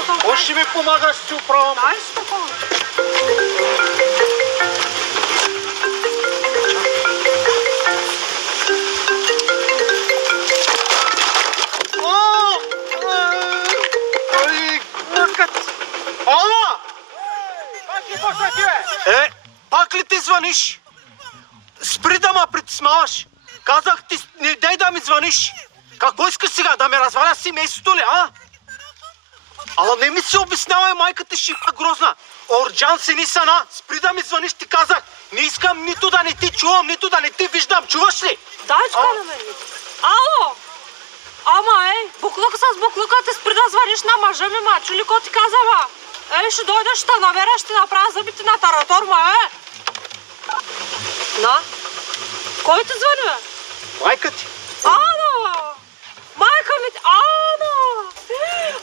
чакам. Още ми помагаш, си оправям. Дай си такова. Ала! Пак ли ти звъниш? Спри да ме притесмаваш. Казах ти, не дай да ми звъниш. Какво искаш сега, да ме разваля семейството ли, а? Ала не ми се обяснявай, майката ще е грозна. Орджан се ни сана. Спри да ми звъниш, ти казах. Не искам нито да не ти чувам, нито да не ти виждам. Чуваш ли? Дайчка на мен. Ало! Ама буклук с буклука ти спри да звъниш на мъжа ми, ма. Чули ко ти каза, ма? Ще дойдеш, ще намеря, ще направя зъбите на таратор, ма, На? Кой ти звъни, бе? Майка ти. Ано! Майка ми... Ано!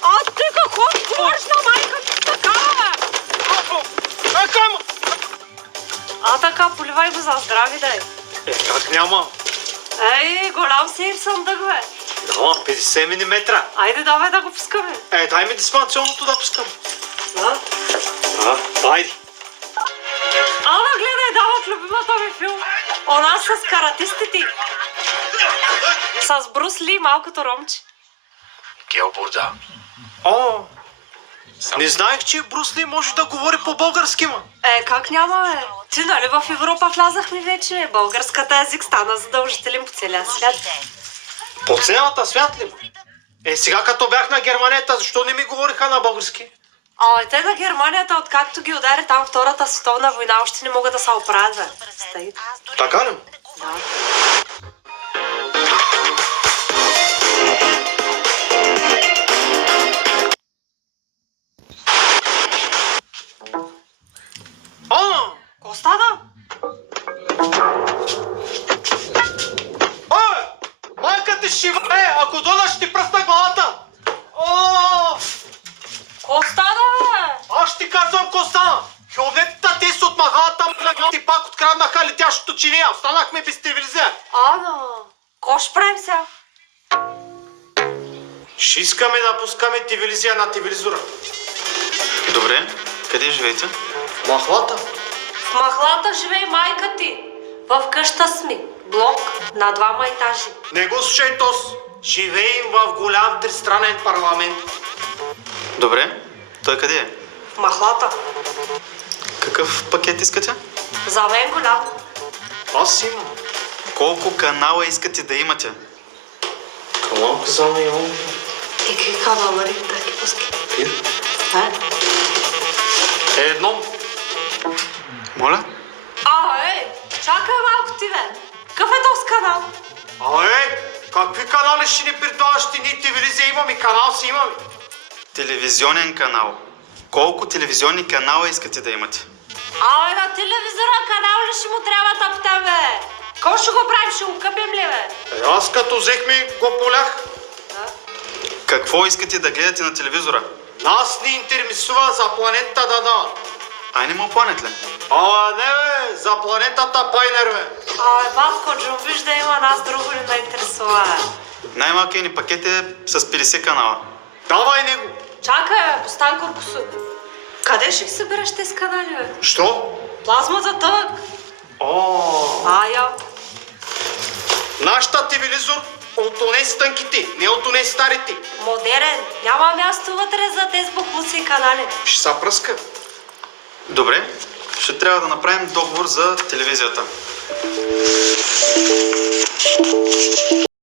А ти какво говориш на майка ти така, бе? Така, поливай го за здрави, дай. Как няма? Голям сейф съндък, бе. Да, 50 мм. Айде, давай да го пускаме. Дай ми дистанционното да пускам. Да? Айде. Ана, гледай, дават любимата ми филм. У нас с каратистите. С Брус Ли, малкото ромче. Гео Бурда. Не знаех, че Брус Ли може да говори по-български, ма. Как няма, бе? Ти, нали в Европа влязахме вече? Българската език стана задължителен по целия свят. По цялата свят ли, ма? Сега като бях на Германията, защо не ми говориха на български? Те на Германията, откакто ги удари там Втората световна война, още не могат да се оправят, бе. Стаи. Така ли? Да. Какво стана? Майка ти шива! Ако дойда, ще ти пръсна главата! Какво стана, бе? Аз ще ти казвам какво стана! Хилнетата те се отмахават там и пак откраднаха летящото чиния. Останахме без телевизия. Какво ще правим сега? Ще искаме да пускаме телевизия на телевизора. Добре, къде живеете? В махлата. В махлата живее майка ти. В къща сме. Блок на 2 етажи. Не го слушай, Тос. Живеем в голям тристранен парламент. Добре, той къде е? В махлата. Какъв пакет искате? За мен голям. Аз имам. Колко канала искате да имате? Малко за мен имам. И какви канали да ги пуски? Едно. Моля? Чакай малко ти, бе. Какъв е този канал? Какви канали ще ни предлагаш ти? Ние телевизия имаме, канал си имаме. Телевизионен канал. Колко телевизионни канала искате да имате? На телевизора канал ли ще му трябва да питам, бе? Какво ще го правим? Ще го къпим ли, бе? Аз като взехме го полях. Какво искате да гледате на телевизора? Нас ни интересува за планетата да дават. Animal Planet ли? Не бе, за планетата Пайнер, бе. Батко, Джумбиш да има, нас друго не ме интересува, бе. Най-малкият ни пакет е с 50 канала. Давай него. Чакай, бе, постан корпусу. Къде ще ги събираш тези канали, бе? Що? Плазма за тък. Нашата телевизор от онези тънките, не от онези старите. Модерен. Няма място вътре за тези буклуци и канали. Ще са пръска. Добре, ще трябва да направим договор за телевизията.